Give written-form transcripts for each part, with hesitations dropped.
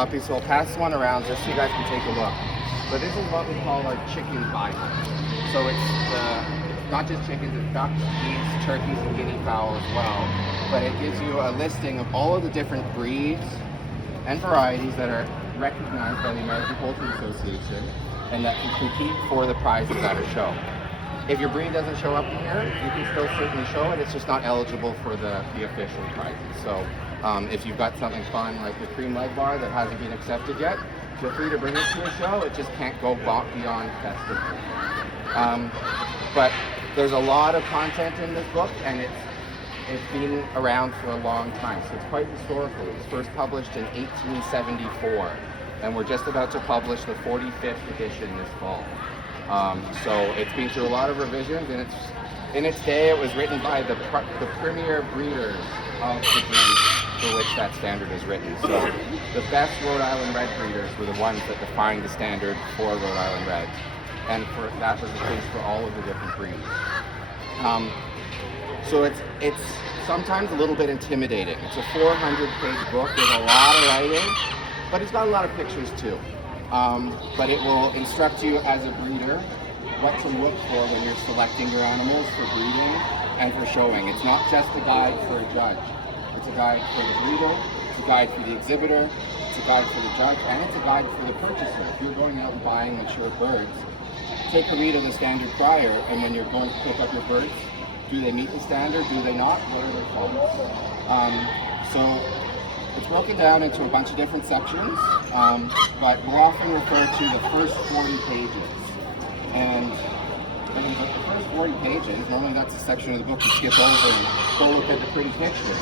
puppy, so I'll pass one around just so you guys can take a look. But this is what we call our chicken Bible. So it's not just chickens, it's ducks, geese, turkeys, and guinea fowl as well. But it gives you a listing of all of the different breeds and varieties that are recognized by the Alberta Poultry Association and that can compete for the prizes at a show. If your breed doesn't show up in here, you can still certainly show it. It's just not eligible for the official prizes. So if you've got something fun like the cream leg bar that hasn't been accepted yet, feel free to bring it to a show. It just can't go beyond festival. But there's a lot of content in this book, and it's been around for a long time. So it's quite historical. It was first published in 1874, and we're just about to publish the 45th edition this fall. So it's been through a lot of revisions, and in its day it was written by the premier breeders of the breed for which that standard is written. So the best Rhode Island Red breeders were the ones that defined the standard for Rhode Island Red, and that was the case for all of the different breeds. So it's sometimes a little bit intimidating. It's a 400-page book with a lot of writing, but it's got a lot of pictures too. But it will instruct you as a breeder what to look for when you're selecting your animals for breeding and for showing. It's not just a guide for a judge. It's a guide for the breeder, it's a guide for the exhibitor, it's a guide for the judge, and it's a guide for the purchaser. If you're going out and buying mature birds, take a read of the standard prior, and when you're going to pick up your birds, do they meet the standard, do they not, what are their faults? So it's broken down into a bunch of different sections, but we'll often refer to the first 40 pages. And the first 40 pages, normally that's a section of the book you skip over and go look at the pretty pictures.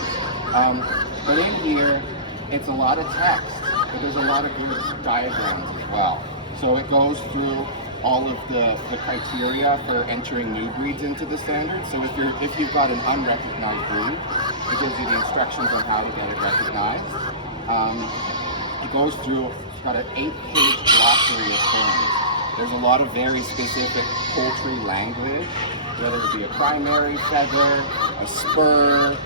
But in here, it's a lot of text, but there's a lot of good diagrams as well. So it goes through all of the criteria for entering new breeds into the standard. So if you've got an unrecognized breed, it gives you the instructions on how to get it recognized. It goes through, it's got an 8-page glossary of terms. There's a lot of very specific poultry language, whether it be a primary feather, a spur,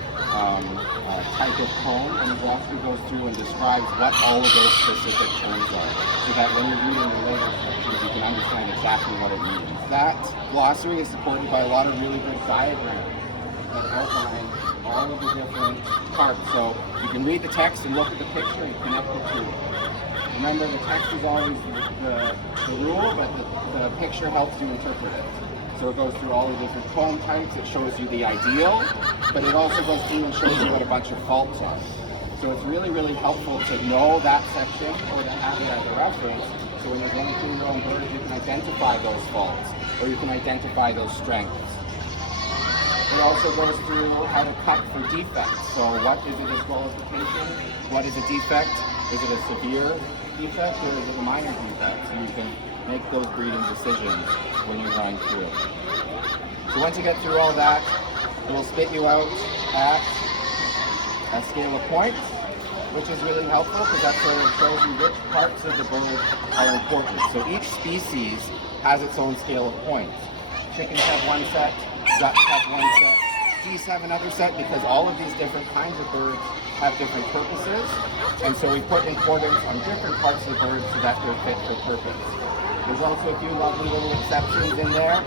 a type of comb, and the glossary goes through and describes what all of those specific terms are, so that when you're reading the later sections, you can understand exactly what it means. That glossary is supported by a lot of really good diagrams that outline all of the different parts. So you can read the text and look at the picture and connect the two. Remember, the text is always the rule, but the picture helps you interpret it. So it goes through all the different comb types, it shows you the ideal, but it also goes through and shows you what a bunch of faults are. So it's really, really helpful to know that section or to have it as a reference, so when you're going through your own birds, you can identify those faults, or you can identify those strengths. It also goes through how to cut for defects. So what is a disqualification? What is a defect? Is it a severe defect or is it a minor defect? So you can make those breeding decisions when you're going through. So once you get through all that, it will spit you out at a scale of points, which is really helpful because that's where it shows you which parts of the bird are important. So each species has its own scale of points. Chickens have one set, ducks have one set, geese have another set, because all of these different kinds of birds have different purposes, and so we put importance on different parts of the bird so that they're fit for purpose. There's also a few lovely little exceptions in there.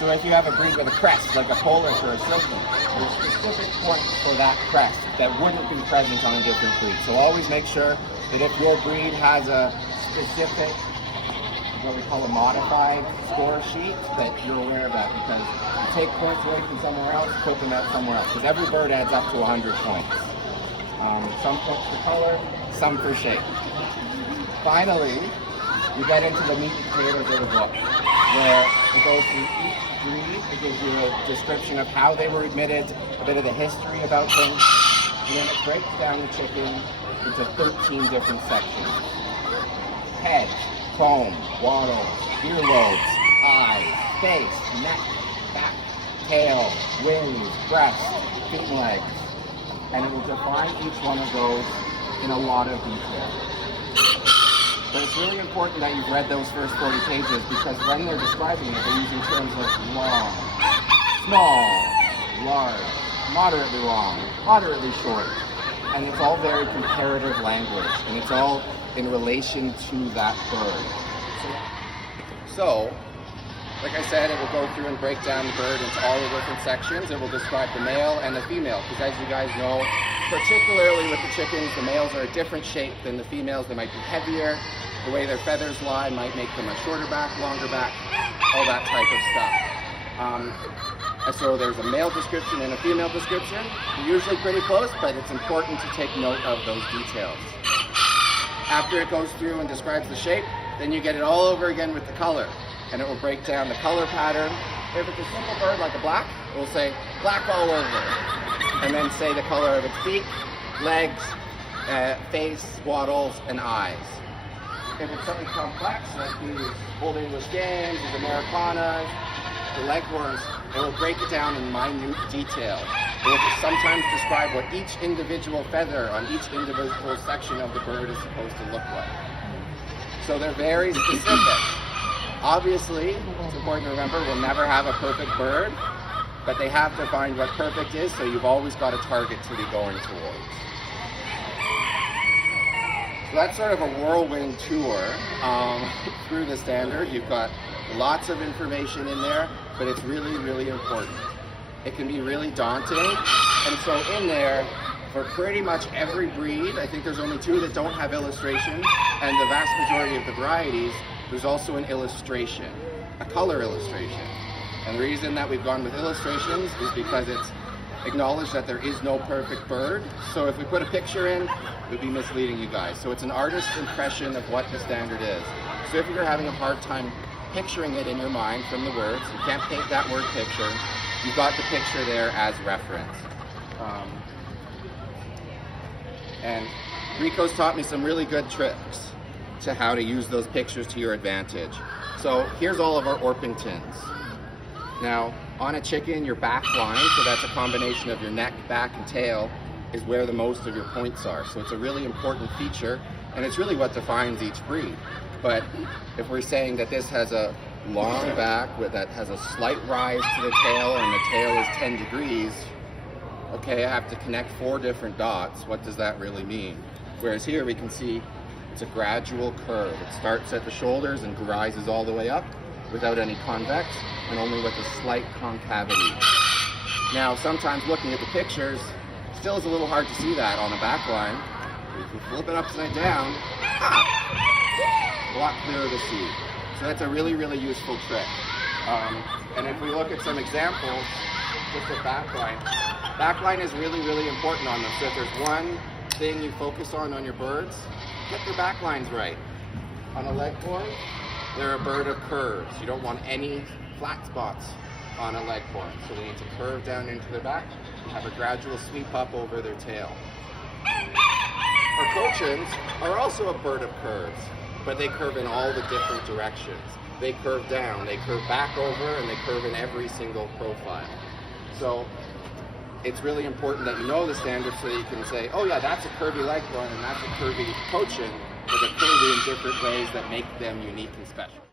So if you have a breed with a crest, like a Polish or a Silky, there's specific points for that crest that wouldn't be present on a different breed. So always make sure that if your breed has a specific, what we call a modified score sheet, that you're aware of that, because you take points away from somewhere else, put them out somewhere else, because every bird adds up to 100 points. Some points for color, some for shape. Finally, we get into the meat and potatoes of the book, where it goes through each breed. It gives you a description of how they were admitted, a bit of the history about things, and then it breaks down the chicken into 13 different sections. Head, comb, wattles, earlobes, eyes, face, neck, back, tail, wings, breast, feet and legs. And it will define each one of those in a lot of detail. But it's really important that you've read those first 40 pages, because when they're describing it, they're using terms like long, small, large, moderately long, moderately short. And it's all very comparative language, and it's all in relation to that bird. So, like I said, it will go through and break down the bird into all the different sections. It will describe the male and the female, because as you guys know, particularly with the chickens, the males are a different shape than the females. They might be heavier. The way their feathers lie might make them a shorter back, longer back, all that type of stuff. So there's a male description and a female description. They're usually pretty close, but it's important to take note of those details. After it goes through and describes the shape, then you get it all over again with the color. And it will break down the color pattern. If it's a simple bird like a black, it will say black all over. And then say the color of its beak, legs, face, wattles, and eyes. If it's something complex, like these Old English Games, these Americanas, the Leghorns, it will break it down in minute detail. It will sometimes describe what each individual feather on each individual section of the bird is supposed to look like. So they're very specific. Obviously, it's important to remember, we'll never have a perfect bird, but they have to find what perfect is, so you've always got a target to be going towards. So that's sort of a whirlwind tour through the standard. You've got lots of information in there, but it's really, really important. It can be really daunting, and so in there, for pretty much every breed, I think there's only 2 that don't have illustrations, and the vast majority of the varieties, there's also an illustration, a color illustration. And the reason that we've gone with illustrations is because it's acknowledged that there is no perfect bird. So if we put a picture in, it would be misleading you guys. So it's an artist's impression of what the standard is. So if you're having a hard time picturing it in your mind from the words, you can't paint that word picture, you've got the picture there as reference. And Rico's taught me some really good tricks to how to use those pictures to your advantage. So here's all of our Orpingtons. Now, on a chicken, your back line, so that's a combination of your neck, back, and tail, is where the most of your points are. So it's a really important feature, and it's really what defines each breed. But if we're saying that this has a long back that has a slight rise to the tail, and the tail is 10 degrees, okay, I have to connect 4 different dots. What does that really mean? Whereas here we can see it's a gradual curve. It starts at the shoulders and rises all the way up without any convex and only with a slight concavity. Now, sometimes looking at the pictures, still is a little hard to see that on a back line. If you flip it upside down, a lot clearer to see. So that's a really, really useful trick. And if we look at some examples, just a back line is really, really important on them. So if there's one thing you focus on your birds, get their back lines right. On a Leghorn, they're a bird of curves. You don't want any flat spots on a Leghorn. So they need to curve down into their back and have a gradual sweep up over their tail. Our Cochins are also a bird of curves, but they curve in all the different directions. They curve down, they curve back over, and they curve in every single profile. So it's really important that you know the standard so that you can say, oh yeah, that's a curvy Leghorn and that's a curvy Cochin, but they're curvy in different ways that make them unique and special.